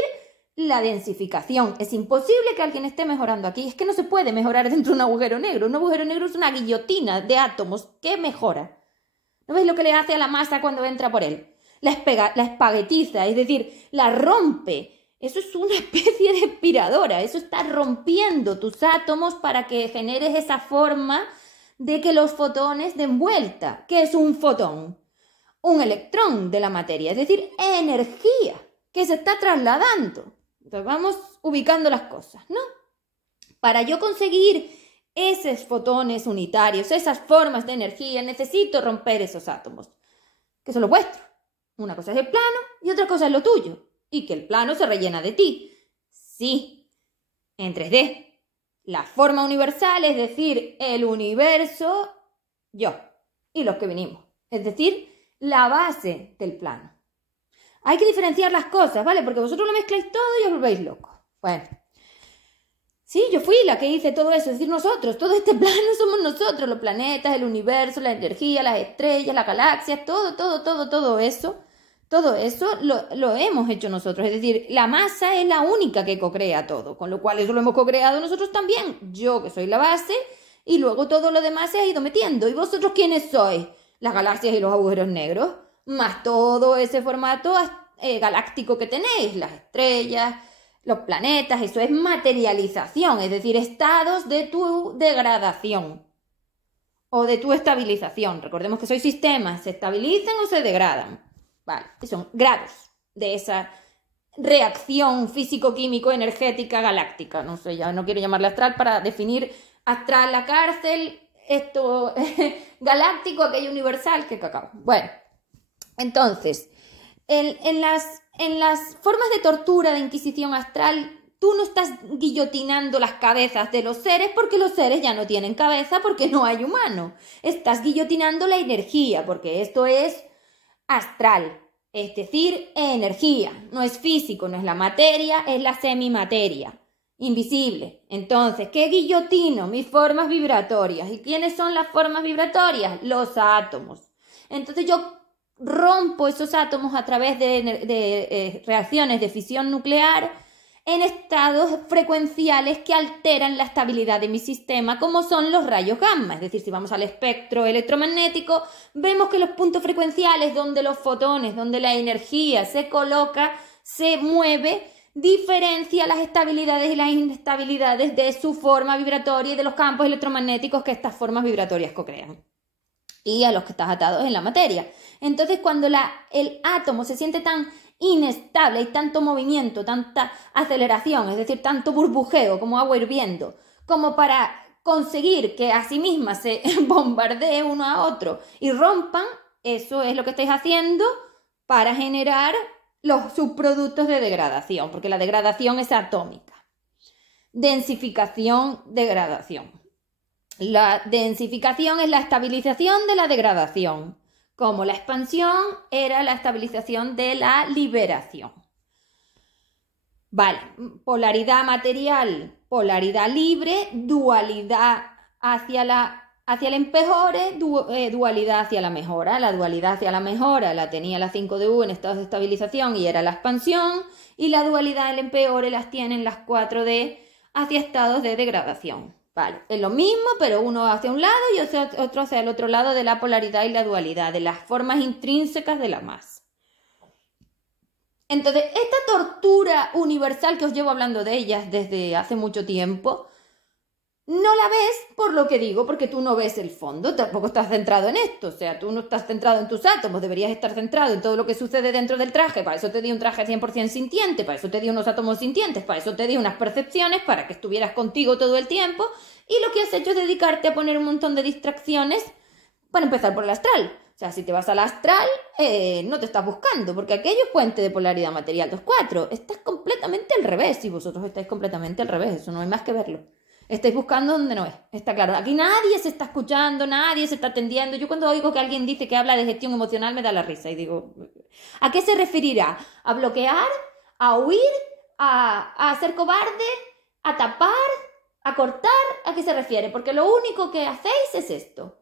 la densificación. Es imposible que alguien esté mejorando aquí. Es que no se puede mejorar dentro de un agujero negro. Un agujero negro es una guillotina de átomos. ¿Qué mejora? ¿No veis lo que le hace a la masa cuando entra por él? La espaguetiza, es decir, la rompe. Eso es una especie de aspiradora. Eso está rompiendo tus átomos para que generes esa forma de que los fotones den vuelta. ¿Qué es un fotón? Un electrón de la materia, es decir, energía que se está trasladando. Entonces vamos ubicando las cosas, ¿no? Para yo conseguir esos fotones unitarios, esas formas de energía, necesito romper esos átomos, que son lo vuestro. Una cosa es el plano y otra cosa es lo tuyo. Y que el plano se rellena de ti. Sí, en 3D. La forma universal, es decir, el universo, yo y los que vinimos. Es decir, la base del plano. Hay que diferenciar las cosas, ¿vale? Porque vosotros lo mezcláis todo y os volvéis locos. Bueno, sí, yo fui la que hice todo eso, es decir, nosotros, todo este plano somos nosotros, los planetas, el universo, la energía, las estrellas, las galaxias, todo eso. Todo eso lo hemos hecho nosotros, es decir, la masa es la única que cocrea todo, con lo cual eso lo hemos cocreado nosotros también. Yo, que soy la base, y luego todo lo demás se ha ido metiendo. ¿Y vosotros quiénes sois? Las galaxias y los agujeros negros, más todo ese formato galáctico que tenéis, las estrellas, los planetas, eso es materialización, es decir, estados de tu degradación o de tu estabilización. Recordemos que sois sistemas, se estabilizan o se degradan, ¿vale? Y son grados de esa reacción físico-químico-energética galáctica. No sé, ya no quiero llamarla astral para definir astral la cárcel, esto galáctico, aquello universal, que cacao. Bueno, entonces, en las formas de tortura de inquisición astral, tú no estás guillotinando las cabezas de los seres porque los seres ya no tienen cabeza porque no hay humano. Estás guillotinando la energía porque esto es astral, es decir, energía. No es físico, no es la materia, es la semimateria, invisible. Entonces, ¿qué guillotino? Mis formas vibratorias. ¿Y quiénes son las formas vibratorias? Los átomos. Entonces yo rompo esos átomos a través de reacciones de fisión nuclear en estados frecuenciales que alteran la estabilidad de mi sistema, como son los rayos gamma. Es decir, si vamos al espectro electromagnético, vemos que los puntos frecuenciales donde los fotones, donde la energía se coloca, se mueve, diferencia las estabilidades y las inestabilidades de su forma vibratoria y de los campos electromagnéticos que estas formas vibratorias co-crean y a los que estás atados en la materia. Entonces, cuando el átomo se siente tan inestable, hay tanto movimiento, tanta aceleración, es decir, tanto burbujeo como agua hirviendo, como para conseguir que a sí misma se bombardee uno a otro y rompan, eso es lo que estáis haciendo para generar los subproductos de degradación, porque la degradación es atómica. Densificación, degradación. La densificación es la estabilización de la degradación, como la expansión era la estabilización de la liberación. Vale, polaridad material, polaridad libre, dualidad hacia el empejore, dualidad hacia la mejora. La dualidad hacia la mejora la tenía la 5D en estados de estabilización y era la expansión, y la dualidad del empeore las tienen las 4D hacia estados de degradación. Vale, es lo mismo, pero uno hacia un lado y otro hacia el otro lado de la polaridad y la dualidad, de las formas intrínsecas de la masa. Entonces, esta tortura universal que os llevo hablando de ellas desde hace mucho tiempo, no la ves por lo que digo, porque tú no ves el fondo, tampoco estás centrado en esto, o sea, tú no estás centrado en tus átomos, deberías estar centrado en todo lo que sucede dentro del traje. Para eso te di un traje 100% sintiente, para eso te di unos átomos sintientes, para eso te di unas percepciones, para que estuvieras contigo todo el tiempo, y lo que has hecho es dedicarte a poner un montón de distracciones para empezar por el astral. O sea, si te vas al astral, no te estás buscando, porque aquello es puente de polaridad material 2,4. Estás completamente al revés, y vosotros estáis completamente al revés, eso no hay más que verlo. Estáis buscando donde no es, está claro. Aquí nadie se está escuchando, nadie se está atendiendo. Yo cuando oigo que alguien dice que habla de gestión emocional me da la risa y digo, ¿a qué se referirá? ¿A bloquear? ¿A huir? ¿A ser cobarde? ¿A tapar? ¿A cortar? ¿A qué se refiere? Porque lo único que hacéis es esto,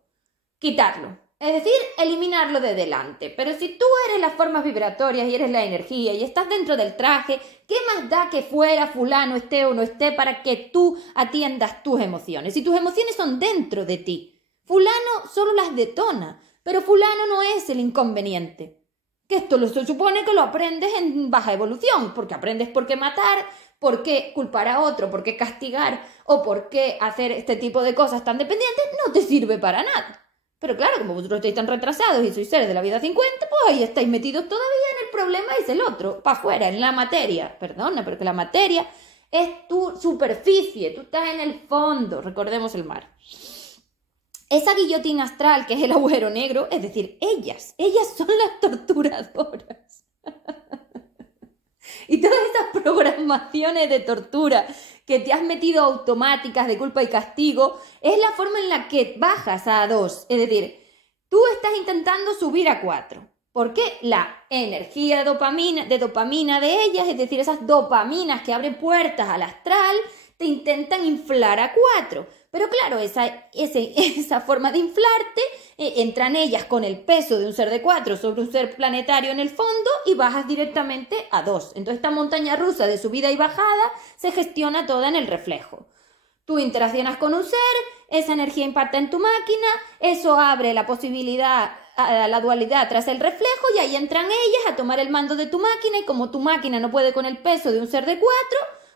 quitarlo. Es decir, eliminarlo de delante. Pero si tú eres las formas vibratorias y eres la energía y estás dentro del traje, ¿qué más da que fuera fulano esté o no esté para que tú atiendas tus emociones? Si tus emociones son dentro de ti, fulano solo las detona, pero fulano no es el inconveniente. Que esto se supone que lo aprendes en baja evolución, porque aprendes por qué matar, por qué culpar a otro, por qué castigar o por qué hacer este tipo de cosas tan dependientes, no te sirve para nada. Pero claro, como vosotros estáis tan retrasados y sois seres de la vida 50, pues ahí estáis metidos todavía en el problema, es el otro, para afuera, en la materia. Perdona, pero que la materia es tu superficie, tú estás en el fondo, recordemos el mar. Esa guillotina astral que es el agujero negro, es decir, ellas son las torturadoras. Y todas esas programaciones de tortura que te has metido automáticas de culpa y castigo, es la forma en la que bajas a 2. Es decir, tú estás intentando subir a 4. Porque la energía de dopamina de ellas, es decir, esas dopaminas que abren puertas al astral, te intentan inflar a 4. Pero claro, esa forma de inflarte, entran ellas con el peso de un ser de 4 sobre un ser planetario en el fondo y bajas directamente a 2. Entonces esta montaña rusa de subida y bajada se gestiona toda en el reflejo. Tú interaccionas con un ser, esa energía impacta en tu máquina, eso abre la posibilidad a la dualidad tras el reflejo y ahí entran ellas a tomar el mando de tu máquina y como tu máquina no puede con el peso de un ser de 4,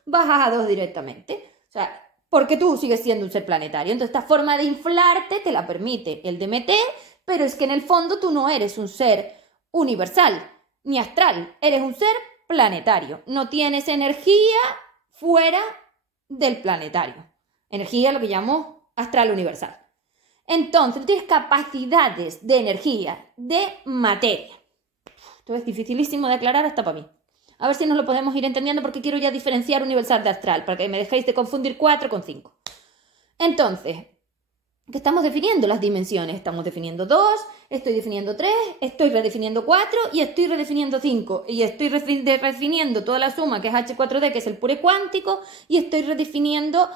bajas a 2 directamente. O sea, porque tú sigues siendo un ser planetario. Entonces esta forma de inflarte te la permite el DMT, pero es que en el fondo tú no eres un ser universal ni astral, eres un ser planetario. No tienes energía fuera del planetario. Energía, lo que llamo astral universal. Entonces, tienes capacidades de energía, de materia. Esto es dificilísimo de aclarar hasta para mí. A ver si nos lo podemos ir entendiendo porque quiero ya diferenciar universal de astral, para que me dejéis de confundir 4 con 5. Entonces, ¿qué estamos definiendo? Las dimensiones. Estamos definiendo 2, estoy definiendo 3, estoy redefiniendo 4 y estoy redefiniendo 5. Y estoy redefiniendo toda la suma que es H4D, que es el pure cuántico, y estoy redefiniendo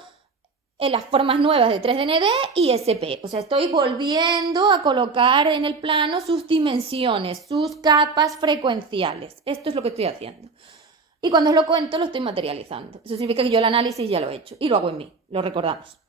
las formas nuevas de 3DND y SP. O sea, estoy volviendo a colocar en el plano sus dimensiones, sus capas frecuenciales. Esto es lo que estoy haciendo. Y cuando os lo cuento, lo estoy materializando. Eso significa que yo el análisis ya lo he hecho y lo hago en mí, lo recordamos.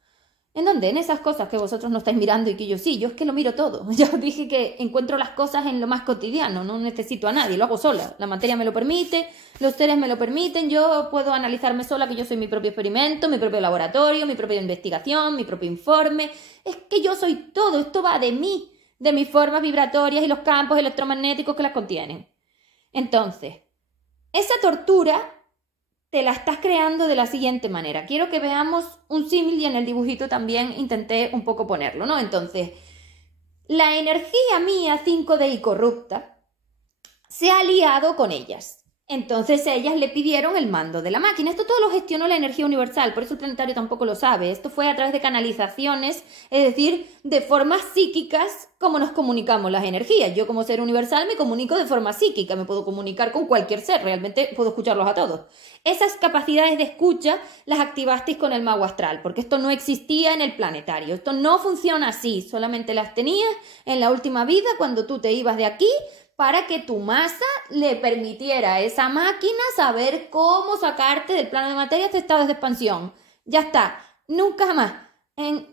¿En dónde? En esas cosas que vosotros no estáis mirando y que yo sí. Yo es que lo miro todo. Ya os dije que encuentro las cosas en lo más cotidiano. No necesito a nadie, lo hago sola. La materia me lo permite, los seres me lo permiten. Yo puedo analizarme sola, que yo soy mi propio experimento, mi propio laboratorio, mi propia investigación, mi propio informe. Es que yo soy todo. Esto va de mí, de mis formas vibratorias y los campos electromagnéticos que las contienen. Entonces, esa tortura te la estás creando de la siguiente manera. Quiero que veamos un símil y en el dibujito también intenté un poco ponerlo, ¿no? Entonces, la energía mía 5D y corrupta se ha aliado con ellas. Entonces ellas le pidieron el mando de la máquina. Esto todo lo gestionó la energía universal, por eso el planetario tampoco lo sabe. Esto fue a través de canalizaciones, es decir, de formas psíquicas como nos comunicamos las energías. Yo como ser universal me comunico de forma psíquica, me puedo comunicar con cualquier ser, realmente puedo escucharlos a todos. Esas capacidades de escucha las activasteis con el mago astral, porque esto no existía en el planetario. Esto no funciona así, solamente las tenías en la última vida cuando tú te ibas de aquí, para que tu masa le permitiera a esa máquina saber cómo sacarte del plano de materia este estado de expansión. Ya está, nunca jamás.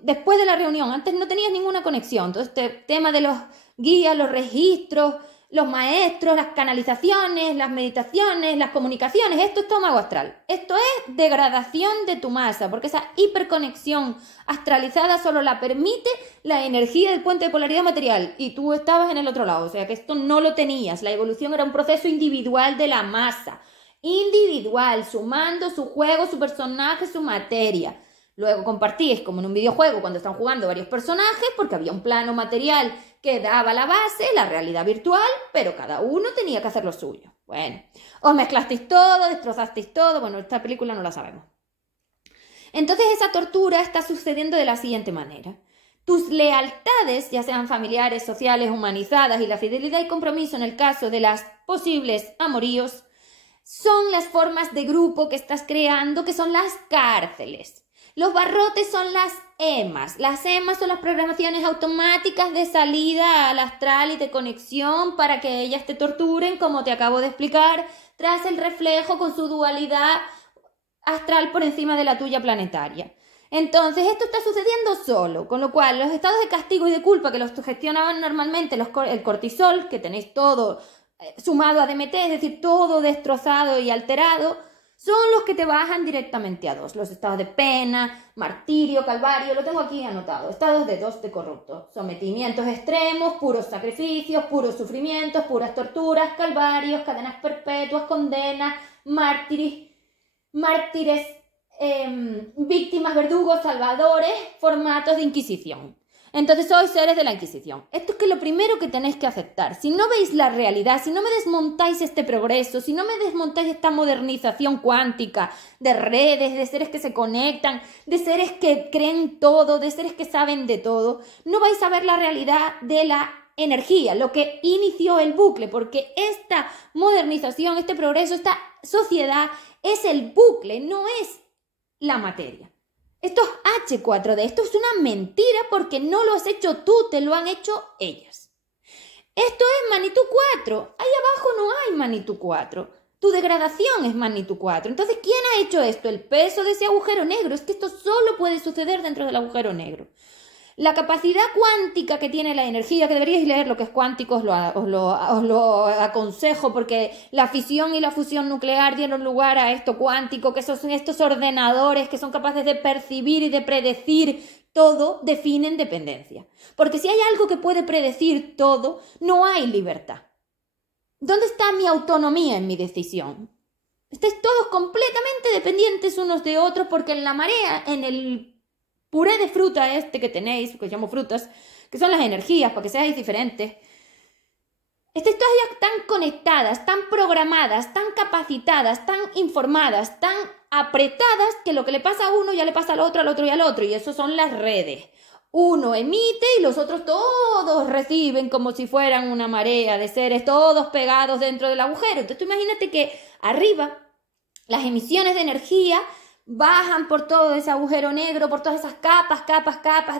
Después de la reunión, antes no tenías ninguna conexión. Todo este tema de los guías, los registros, los maestros, las canalizaciones, las meditaciones, las comunicaciones, esto es todo mago astral. Esto es degradación de tu masa, porque esa hiperconexión astralizada solo la permite la energía del puente de polaridad material y tú estabas en el otro lado, o sea que esto no lo tenías. La evolución era un proceso individual de la masa, individual, sumando su juego, su personaje, su materia. Luego compartíais como en un videojuego cuando están jugando varios personajes porque había un plano material que daba la base, la realidad virtual, pero cada uno tenía que hacer lo suyo. Bueno, os mezclasteis todo, destrozasteis todo, bueno, esta película no la sabemos. Entonces esa tortura está sucediendo de la siguiente manera. Tus lealtades, ya sean familiares, sociales, humanizadas y la fidelidad y compromiso en el caso de las posibles amoríos, son las formas de grupo que estás creando, que son las cárceles. Los barrotes son las EMAs. Las EMAs son las programaciones automáticas de salida al astral y de conexión para que ellas te torturen, como te acabo de explicar, tras el reflejo con su dualidad astral por encima de la tuya planetaria. Entonces, esto está sucediendo solo, con lo cual los estados de castigo y de culpa que los gestionaban normalmente el cortisol, que tenéis todo sumado a DMT, es decir, todo destrozado y alterado, son los que te bajan directamente a 2. Los estados de pena, martirio, calvario, lo tengo aquí anotado. Estados de 2 de corrupto. Sometimientos extremos, puros sacrificios, puros sufrimientos, puras torturas, calvarios, cadenas perpetuas, condenas, mártires, víctimas, verdugos, salvadores, formatos de inquisición. Entonces sois seres de la Inquisición. Esto es que lo primero que tenéis que aceptar. Si no veis la realidad, si no me desmontáis este progreso, si no me desmontáis esta modernización cuántica de redes, de seres que se conectan, de seres que creen todo, de seres que saben de todo, no vais a ver la realidad de la energía, lo que inició el bucle, porque esta modernización, este progreso, esta sociedad es el bucle, no es la materia. Esto es H4D, esto es una mentira porque no lo has hecho tú, te lo han hecho ellas. Esto es Manitou 4, ahí abajo no hay Manitou 4. tu degradación es magnitud 4. Entonces, ¿quién ha hecho esto? El peso de ese agujero negro. Es que esto solo puede suceder dentro del agujero negro. La capacidad cuántica que tiene la energía, que deberíais leer lo que es cuántico, os lo aconsejo, porque la fisión y la fusión nuclear dieron lugar a esto cuántico, que son estos ordenadores que son capaces de percibir y de predecir todo, definen dependencia. Porque si hay algo que puede predecir todo, no hay libertad. ¿Dónde está mi autonomía en mi decisión? Estáis todos completamente dependientes unos de otros, porque en la marea, en el puré de fruta que tenéis, que llamo frutas, que son las energías, para que seáis diferentes, estáis todas ya tan conectadas, tan programadas, tan capacitadas, tan informadas, tan apretadas, que lo que le pasa a uno ya le pasa al otro y al otro, y eso son las redes. Uno emite y los otros todos reciben como si fueran una marea de seres todos pegados dentro del agujero. Entonces tú imagínate que arriba las emisiones de energía bajan por todo ese agujero negro, por todas esas capas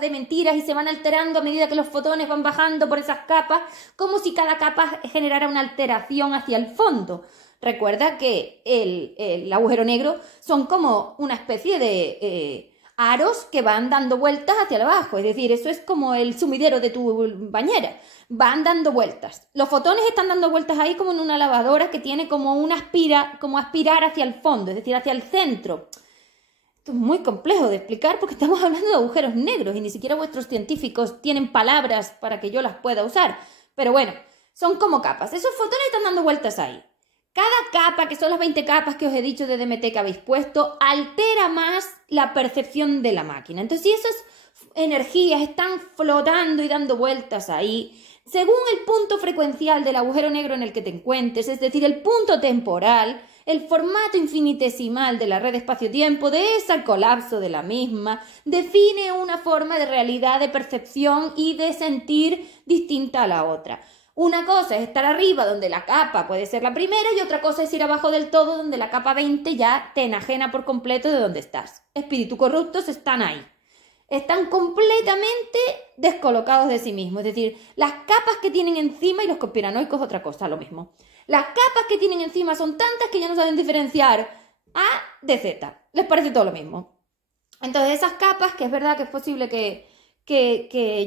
de mentiras, y se van alterando a medida que los fotones van bajando por esas capas, como si cada capa generara una alteración hacia el fondo. Recuerda que el agujero negro son como una especie de aros que van dando vueltas hacia abajo, es decir, eso es como el sumidero de tu bañera, van dando vueltas. Los fotones están dando vueltas ahí como en una lavadora que tiene como aspirar hacia el fondo, es decir, hacia el centro. Esto es muy complejo de explicar porque estamos hablando de agujeros negros y ni siquiera vuestros científicos tienen palabras para que yo las pueda usar. Pero bueno, son como capas. Esos fotones están dando vueltas ahí. Cada capa, que son las 20 capas que os he dicho de DMT que habéis puesto, altera más la percepción de la máquina. Entonces, si esas energías están flotando y dando vueltas ahí, según el punto frecuencial del agujero negro en el que te encuentres, es decir, el punto temporal, el formato infinitesimal de la red espacio-tiempo, de ese colapso de la misma, define una forma de realidad, de percepción y de sentir distinta a la otra. Una cosa es estar arriba, donde la capa puede ser la primera, y otra cosa es ir abajo del todo, donde la capa 20 ya te enajena por completo de donde estás. Espíritus corruptos están ahí. Están completamente descolocados de sí mismos. Es decir, las capas que tienen encima, y los conspiranoicos otra cosa, lo mismo. Las capas que tienen encima son tantas que ya no saben diferenciar A de Z. Les parece todo lo mismo. Entonces esas capas, que es verdad que es posible que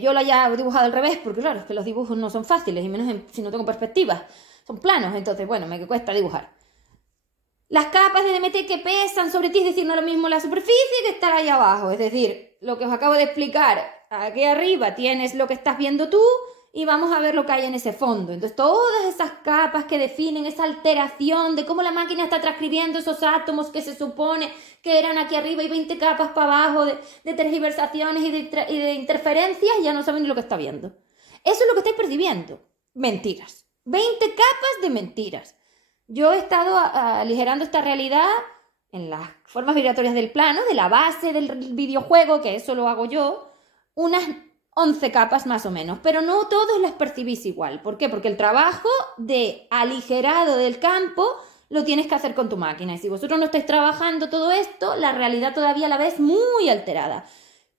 yo lo haya dibujado al revés, porque claro, es que los dibujos no son fáciles, y menos si no tengo perspectivas, son planos, entonces bueno, me cuesta dibujar. Las capas de DMT que pesan sobre ti, es decir, no es lo mismo la superficie que estar ahí abajo, es decir, lo que os acabo de explicar, aquí arriba tienes lo que estás viendo tú, y vamos a ver lo que hay en ese fondo. Entonces, todas esas capas que definen esa alteración de cómo la máquina está transcribiendo esos átomos que se supone que eran aquí arriba, y 20 capas para abajo de tergiversaciones y de interferencias, ya no saben ni lo que está viendo. Eso es lo que estáis percibiendo. Mentiras. 20 capas de mentiras. Yo he estado aligerando esta realidad en las formas vibratorias del plano, de la base del videojuego, que eso lo hago yo, unas 11 capas más o menos, pero no todos las percibís igual. ¿Por qué? Porque el trabajo de aligerado del campo lo tienes que hacer con tu máquina, y si vosotros no estáis trabajando todo esto, la realidad todavía la ves muy alterada.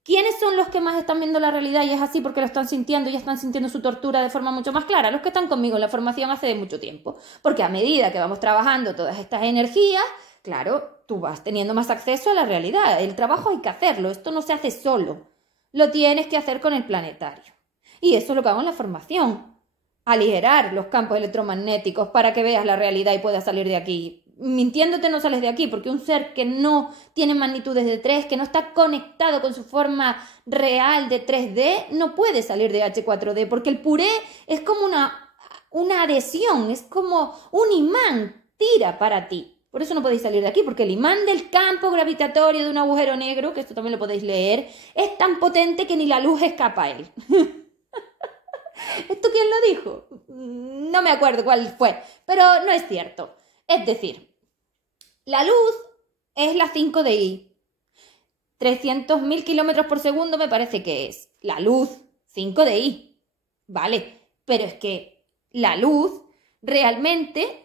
¿Quiénes son los que más están viendo la realidad y es así porque lo están sintiendo y están sintiendo su tortura de forma mucho más clara? Los que están conmigo en la formación hace mucho tiempo, porque a medida que vamos trabajando todas estas energías, claro, tú vas teniendo más acceso a la realidad. El trabajo hay que hacerlo, esto no se hace solo. Lo tienes que hacer con el planetario. Y eso es lo que hago en la formación. Aligerar los campos electromagnéticos para que veas la realidad y puedas salir de aquí. Mintiéndote no sales de aquí, porque un ser que no tiene magnitudes de 3, que no está conectado con su forma real de 3D, no puede salir de H4D, porque el puré es como una adhesión, es como un imán, tira para ti. Por eso no podéis salir de aquí, porque el imán del campo gravitatorio de un agujero negro, que esto también lo podéis leer, es tan potente que ni la luz escapa a él. ¿Esto quién lo dijo? No me acuerdo cuál fue, pero no es cierto. Es decir, la luz es la 5 de I. 300.000 kilómetros por segundo me parece que es. La luz, 5 de I. Vale, pero es que la luz realmente...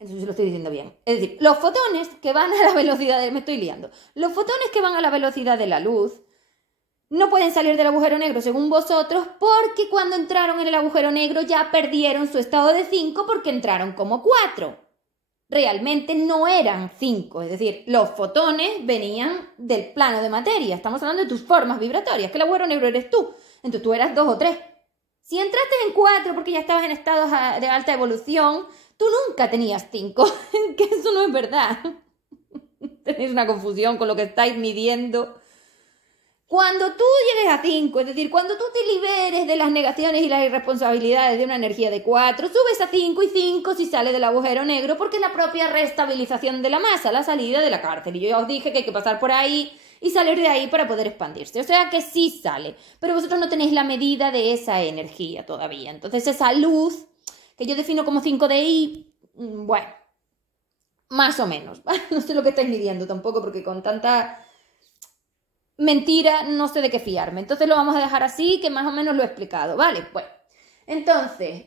Entonces lo estoy diciendo bien. Es decir, los fotones que van a la velocidad de... Me estoy liando. Los fotones que van a la velocidad de la luz no pueden salir del agujero negro según vosotros, porque cuando entraron en el agujero negro ya perdieron su estado de 5 porque entraron como 4. realmente no eran 5, es decir, los fotones venían del plano de materia, estamos hablando de tus formas vibratorias, que el agujero negro eres tú, entonces tú eras 2 o 3. Si entraste en 4 porque ya estabas en estados de alta evolución, tú nunca tenías 5, que eso no es verdad. Tenéis una confusión con lo que estáis midiendo. Cuando tú llegues a 5, es decir, cuando tú te liberes de las negaciones y las irresponsabilidades de una energía de 4, subes a 5 y 5 si sale del agujero negro, porque es la propia restabilización de la masa, la salida de la cárcel. Y yo ya os dije que hay que pasar por ahí y salir de ahí para poder expandirse. O sea que sí sale, pero vosotros no tenéis la medida de esa energía todavía. Entonces esa luz, que yo defino como 5DI, bueno, más o menos. No sé lo que estáis midiendo tampoco, porque con tanta mentira no sé de qué fiarme. Entonces lo vamos a dejar así, que más o menos lo he explicado, ¿vale? Bueno, entonces,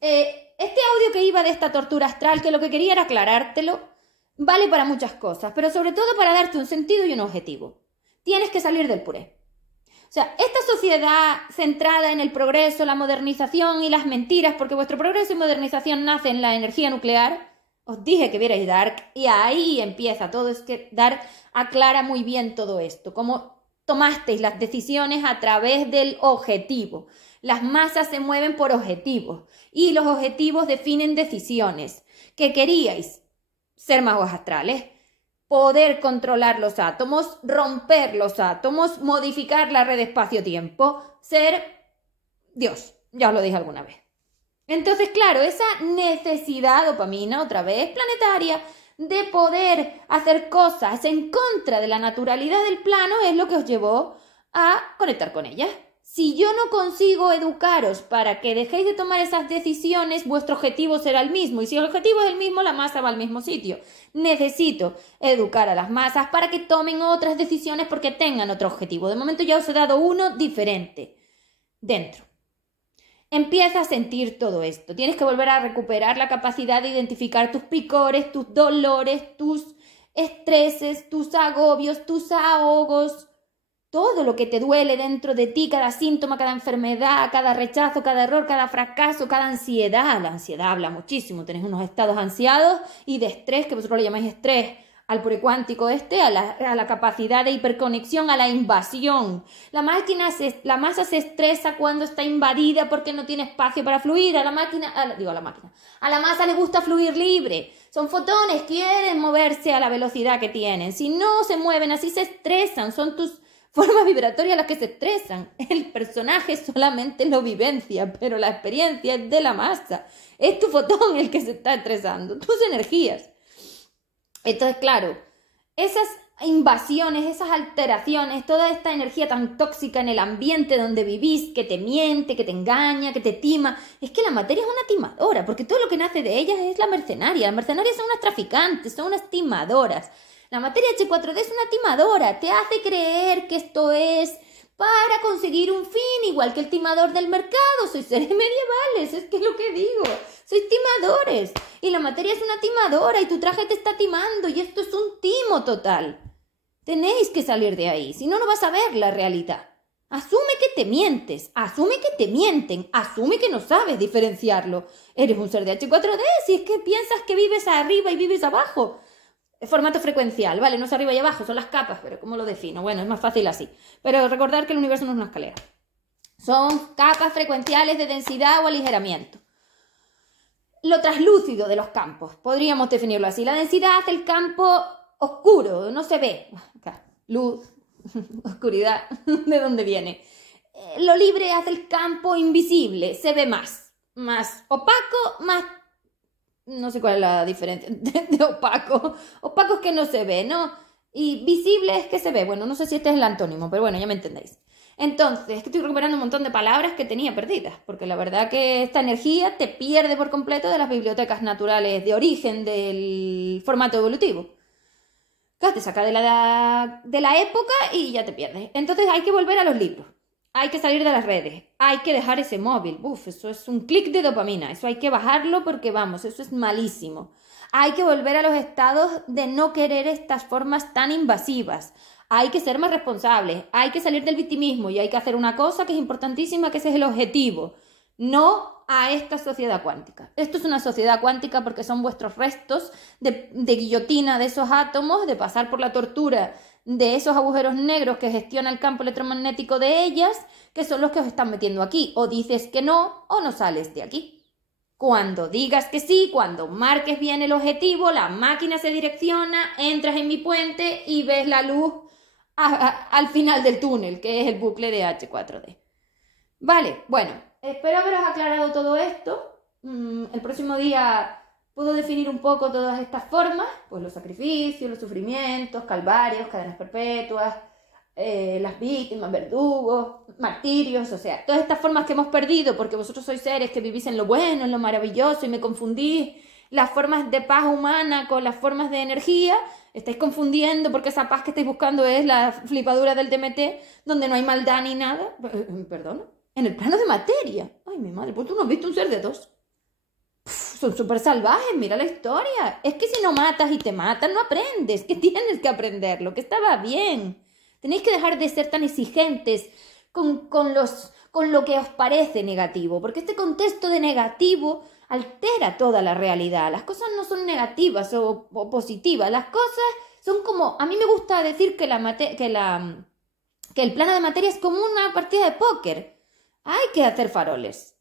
este audio que iba de esta tortura astral, que lo que quería era aclarártelo, vale para muchas cosas, pero sobre todo para darte un sentido y un objetivo. Tienes que salir del puré. O sea, esta sociedad centrada en el progreso, la modernización y las mentiras, porque vuestro progreso y modernización nace en la energía nuclear. Os dije que vierais Dark y ahí empieza todo. Es que Dark aclara muy bien todo esto, cómo tomasteis las decisiones a través del objetivo. Las masas se mueven por objetivos y los objetivos definen decisiones. ¿Qué queríais? Ser magos astrales, poder controlar los átomos, romper los átomos, modificar la red espacio-tiempo, ser Dios, ya os lo dije alguna vez. Entonces, claro, esa necesidad, dopamina, otra vez planetaria, de poder hacer cosas en contra de la naturalidad del plano es lo que os llevó a conectar con ella. Si yo no consigo educaros para que dejéis de tomar esas decisiones, vuestro objetivo será el mismo. Y si el objetivo es el mismo, la masa va al mismo sitio. Necesito educar a las masas para que tomen otras decisiones porque tengan otro objetivo. De momento ya os he dado uno diferente. Dentro. Empieza a sentir todo esto. Tienes que volver a recuperar la capacidad de identificar tus picores, tus dolores, tus estreses, tus agobios, tus ahogos. Todo lo que te duele dentro de ti, cada síntoma, cada enfermedad, cada rechazo, cada error, cada fracaso, cada ansiedad. La ansiedad habla muchísimo. Tenéis unos estados ansiados y de estrés, que vosotros le llamáis estrés, al precuántico a la capacidad de hiperconexión, a la invasión. La masa se estresa cuando está invadida porque no tiene espacio para fluir. A la masa le gusta fluir libre. Son fotones, quieren moverse a la velocidad que tienen. Si no se mueven así, se estresan. Son tus formas vibratorias las que se estresan. El personaje solamente lo vivencia, pero la experiencia es de la masa. Es tu fotón el que se está estresando, tus energías. Entonces, claro, esas invasiones, esas alteraciones, toda esta energía tan tóxica en el ambiente donde vivís, que te miente, que te engaña, que te tima, es que la materia es una timadora, porque todo lo que nace de ellas es la mercenaria. Las mercenarias son unas traficantes, son unas timadoras. La materia H4D es una timadora, te hace creer que esto es para conseguir un fin, igual que el timador del mercado. Sois seres medievales, es que es lo que digo. Sois timadores y la materia es una timadora y tu traje te está timando y esto es un timo total. Tenéis que salir de ahí, si no, no vas a ver la realidad. Asume que te mientes, asume que te mienten, asume que no sabes diferenciarlo. Eres un ser de H4D si es que piensas que vives arriba y vives abajo. Formato frecuencial, ¿vale? No es arriba y abajo, son las capas, pero ¿cómo lo defino? Bueno, es más fácil así. Pero recordar que el universo no es una escalera. Son capas frecuenciales de densidad o aligeramiento. Lo translúcido de los campos, podríamos definirlo así. La densidad hace el campo oscuro, no se ve. Luz, oscuridad, ¿de dónde viene? Lo libre hace el campo invisible, se ve más. Más opaco, más... No sé cuál es la diferencia de opaco. Opaco es que no se ve, ¿no? Y visible es que se ve. Bueno, no sé si este es el antónimo, pero bueno, ya me entendéis. Entonces, estoy recuperando un montón de palabras que tenía perdidas, porque la verdad que esta energía te pierde por completo de las bibliotecas naturales de origen del formato evolutivo. Te saca de la época y ya te pierdes. Entonces hay que volver a los libros. Hay que salir de las redes, hay que dejar ese móvil. Eso es un clic de dopamina, eso hay que bajarlo porque vamos, eso es malísimo. Hay que volver a los estados de no querer estas formas tan invasivas. Hay que ser más responsables, hay que salir del victimismo y hay que hacer una cosa que es importantísima, que ese es el objetivo. No a esta sociedad cuántica. Esto es una sociedad cuántica porque son vuestros restos de guillotina de esos átomos, de pasar por la tortura de esos agujeros negros que gestiona el campo electromagnético de ellas, que son los que os están metiendo aquí. O dices que no, o no sales de aquí. Cuando digas que sí, cuando marques bien el objetivo, la máquina se direcciona, entras en mi puente y ves la luz al final del túnel, que es el bucle de H4D. Vale, bueno, espero haberos aclarado todo esto. El próximo día puedo definir un poco todas estas formas, pues los sacrificios, los sufrimientos, calvarios, cadenas perpetuas, las víctimas, verdugos, martirios, o sea, todas estas formas que hemos perdido porque vosotros sois seres que vivís en lo bueno, en lo maravilloso y me confundís las formas de paz humana con las formas de energía, estáis confundiendo porque esa paz que estáis buscando es la flipadura del DMT, donde no hay maldad ni nada, perdón, en el plano de materia. Ay, mi madre, pues tú no has visto un ser de dos. Son súper salvajes, mira la historia. Es que si no matas y te matan, no aprendes, que tienes que aprenderlo, que estaba bien. Tenéis que dejar de ser tan exigentes con lo que os parece negativo, porque este contexto de negativo altera toda la realidad. Las cosas no son negativas o positivas, las cosas son como... A mí me gusta decir que el plano de materia es como una partida de póker. Hay que hacer faroles,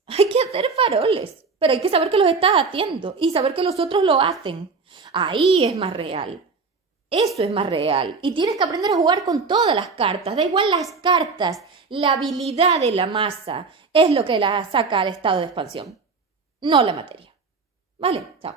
pero hay que saber que los estás haciendo y saber que los otros lo hacen. Ahí es más real. Eso es más real. Y tienes que aprender a jugar con todas las cartas. Da igual las cartas. La habilidad de la masa es lo que la saca al estado de expansión. No la materia. ¿Vale? Chao.